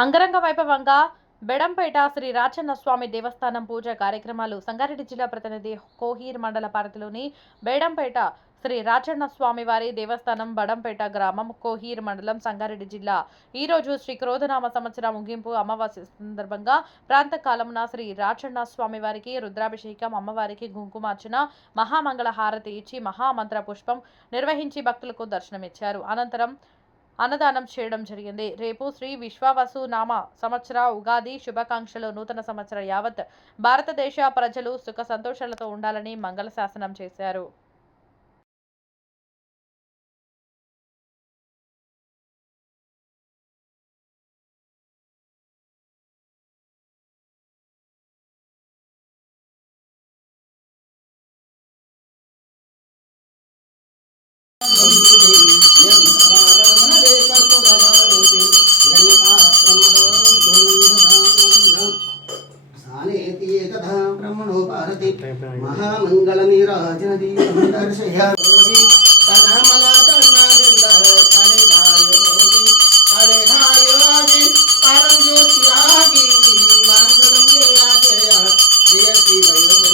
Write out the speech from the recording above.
అంగరంగ వైభవంగా బెడంపేట శ్రీ రాచన్న స్వామి దేవస్థానం పూజ కార్యక్రమాలు సంగారెడ్డి జిల్లా ప్రతినిధి కోహీర్ మండల పరిధిలోని బేడంపేట శ్రీ రాచన్న స్వామి వారి దేవస్థానం బడంపేట గ్రామం కోహీర్ మండలం సంగారెడ్డి జిల్లా ఈ రోజు శ్రీ క్రోధనామ సంవత్సర ముగింపు అమావాస్య సందర్భంగా ప్రాంతకాలమున శ్రీ రాచన్న స్వామి వారికి రుద్రాభిషేకం అమ్మవారికి కుంకుమార్చన మహామంగళ హారతి ఇచ్చి మహామంత్ర పుష్పం నిర్వహించి భక్తులకు దర్శనమిచ్చారు. అనంతరం అన్నదానం చేయడం జరిగింది. రేపు శ్రీ విశ్వావసు నామ సంవత్సర ఉగాది శుభాకాంక్షలు. నూతన సంవత్సర యావత్ భారతదేశ ప్రజలు సుఖ సంతోషాలతో ఉండాలని మంగళ శాసనం చేశారు. ब्रह्मणो भारती महामंगल नीराजनदी दर्शयामि तनामला तन्नागल्ला काले धायोगी परम ज्योतियागी मंगलम जया जया जय शिवयो